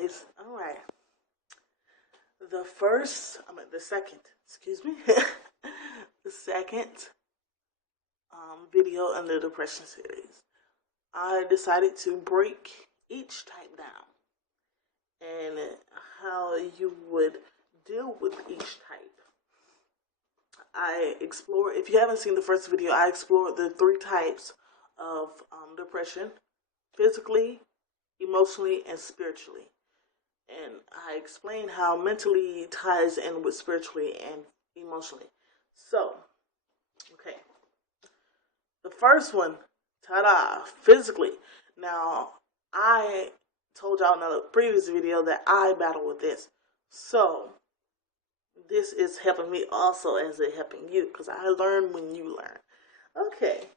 guys. All right. The second, excuse me, the second video in the depression series. I decided to break each type down and how you would deal with each type. I explored, if you haven't seen the first video, I explored the 3 types of depression: physically, emotionally, and spiritually. And I explained how mentally ties in with spiritually and emotionally. So, okay. The first one, ta-da, physically. Now, I told y'all in a previous video that I battle with this. So, this is helping me also as it helping you, because I learn when you learn. Okay.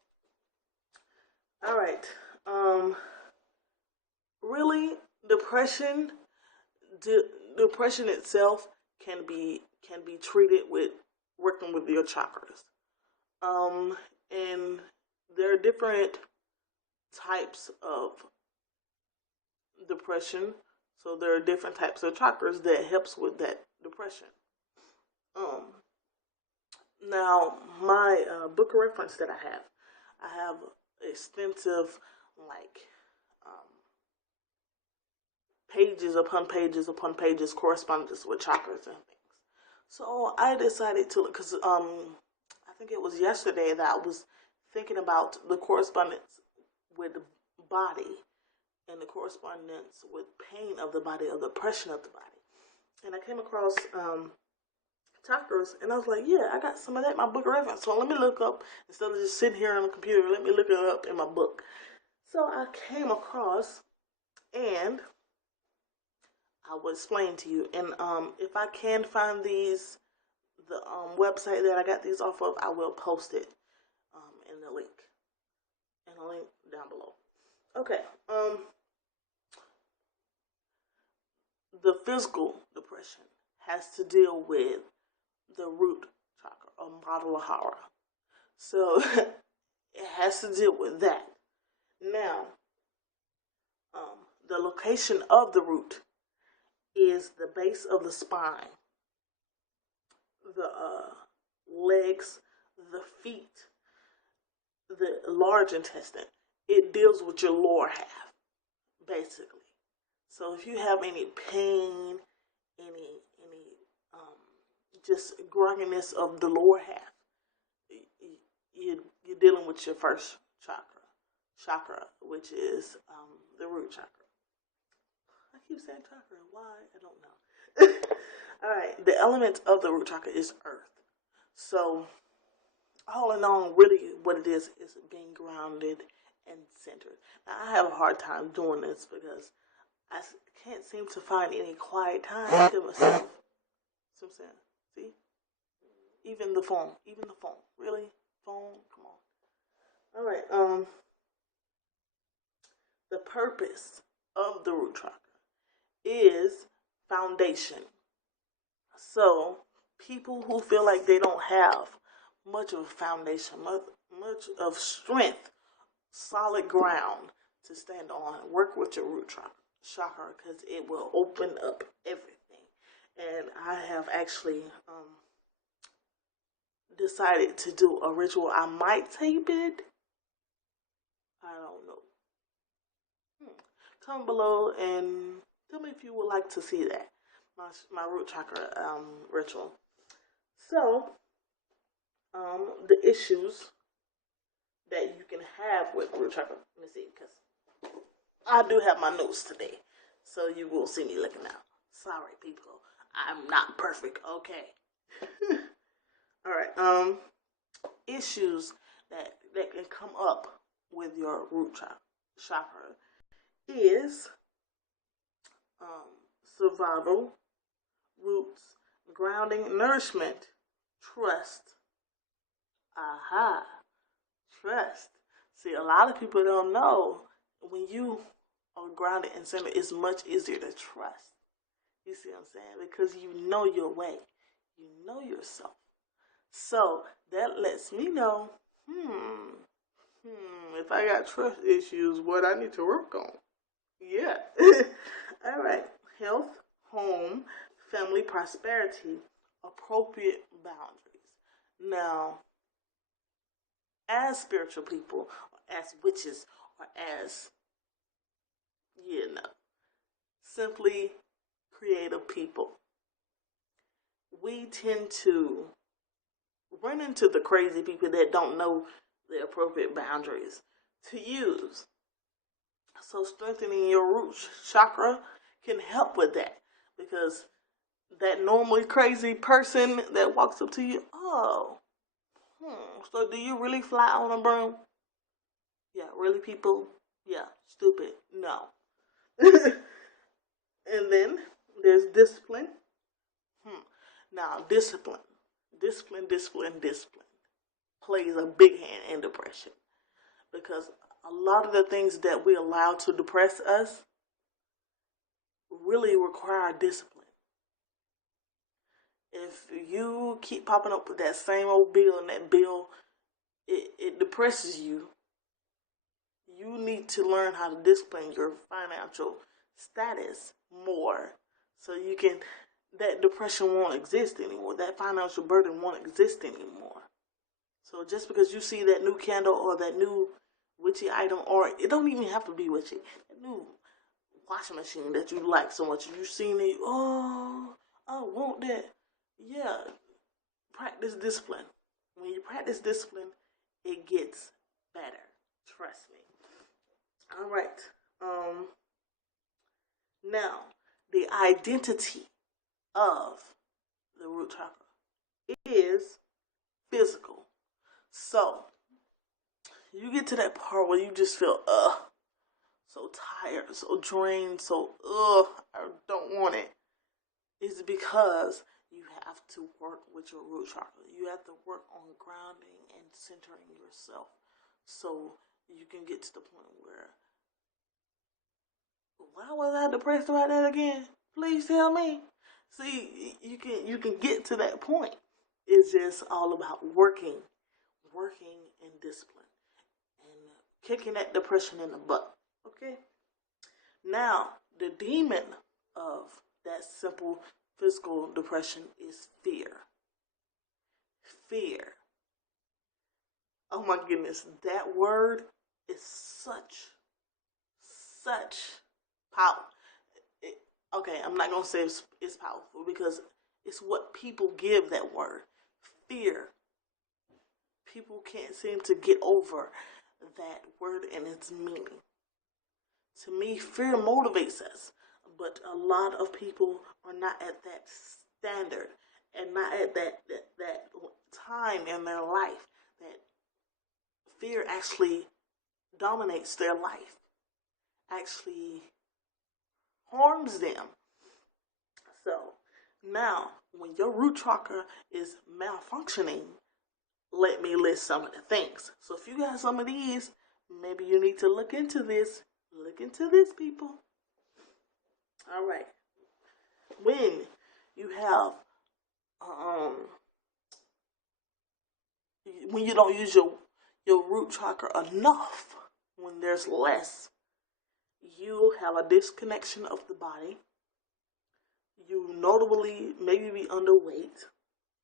All right. Really, depression itself can be treated with working with your chakras. And there are different types of depression. So there are different types of chakras that helps with that depression. Now my book of reference that I have extensive pages upon pages upon pages correspondence with chakras and things. So I decided to, because I think it was yesterday that I was thinking about the correspondence with the body and the correspondence with pain of the body, or the depression of the body. And I came across chakras, and I was like, yeah, I got some of that in my book of reference. So let me look up, instead of just sitting here on the computer, let me look it up in my book. So I came across, and I will explain to you. And if I can find these, the website that I got these off of, I will post it in the link down below. Okay. The physical depression has to deal with the root chakra, or Madhulahara. So it has to deal with that. Now, the location of the root is the base of the spine, the legs, the feet, the large intestine. It deals with your lower half, basically. So if you have any pain, any just grogginess of the lower half, you're dealing with your first chakra, which is the root chakra. I keep saying chakra. Why? I don't know. Alright, the element of the root chakra is earth. So, all in all, really what it is being grounded and centered. Now, I have a hard time doing this because I can't seem to find any quiet time to myself. So I'm saying, see? Even the phone. Really? Phone? Come on. Alright, the purpose of the root chakra is foundation. So, people who feel like they don't have much of a foundation, much of strength, solid ground to stand on, work with your root chakra, because it will open up everything. And I have actually decided to do a ritual. I might tape it. I don't know. Comment below and tell me if you would like to see that. My root chakra ritual. So, the issues that you can have with root chakra. Let me see, because I do have my notes today, so you will see me looking out. Sorry, people, I'm not perfect. Okay. All right. Issues that can come up with your root chakra is survival, roots, grounding, nourishment, trust. Aha, trust. See, a lot of people don't know, when you are grounded and centered, it's much easier to trust. You see what I'm saying? Because you know your way. You know yourself. So that lets me know, if I got trust issues, what I need to work on. Yeah. All right. health, home, family prosperity, appropriate boundaries. Now, as spiritual people, or as witches, or as, simply creative people, we tend to run into the crazy people that don't know the appropriate boundaries to use. So strengthening your root chakra can help with that, because that normally crazy person that walks up to you, so do you really fly on a broom? Yeah, really, people? Yeah, stupid. No. And then there's discipline. Now, discipline plays a big hand in depression, because a lot of the things that we allow to depress us really require discipline. If you keep popping up with that same old bill, and that bill, it depresses you, you need to learn how to discipline your financial status more, so that depression won't exist anymore. That financial burden won't exist anymore. So just because you see that new candle or that new witchy item, or it don't even have to be witchy, that new washing machine that you like so much, you seen it, I want that. Yeah, practice discipline. When you practice discipline, it gets better. Trust me. All right. Now, the identity of the root chakra is physical. So, you get to that part where you just feel, so tired, so drained, so, I don't want it. It's because you have to work with your root chakra. You have to work on grounding and centering yourself, so you can get to the point where, why was I depressed about that again? Please tell me. See, you can get to that point. It's just all about working in discipline, and kicking that depression in the butt. Okay? Now, the demon of that simple physical depression is fear. Fear. Oh my goodness, that word is such power. Okay, I'm not gonna say it's powerful, because it's what people give that word. Fear. People can't seem to get over that word and its meaning. To me, fear motivates us, but a lot of people are not at that standard, and not at that time in their life that fear actually dominates their life, actually harms them. So now, when your root chakra is malfunctioning, let me list some of the things. So if you got some of these, maybe you need to look into this. Look into this, people. All right. When you have, when you don't use your root chakra enough, when there's less, you have a disconnection of the body. You notably maybe be underweight.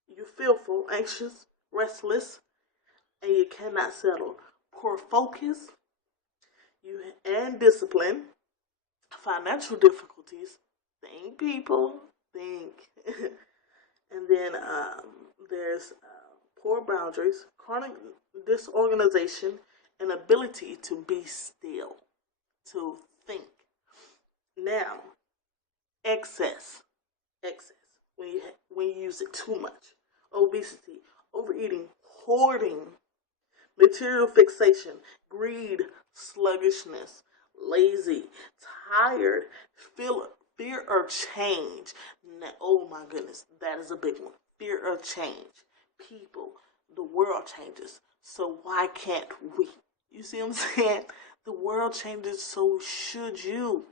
You're fearful, anxious, restless, and you cannot settle. Poor focus, and discipline, financial difficulties. Think, people, think. And then there's poor boundaries, chronic disorganization, and ability to be still, to think. Now, excess, when you use it too much, obesity, overeating, hoarding, material fixation, greed, sluggishness, lazy, tired, fear of change. Now, oh my goodness, that is a big one. Fear of change. People, the world changes, so why can't we? You see what I'm saying? The world changes, so should you.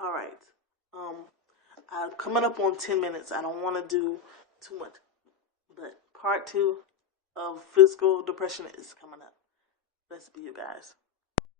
All right. I'm coming up on 10 minutes. I don't want to do too much, but part 2 of physical depression is coming up. Let's be you guys.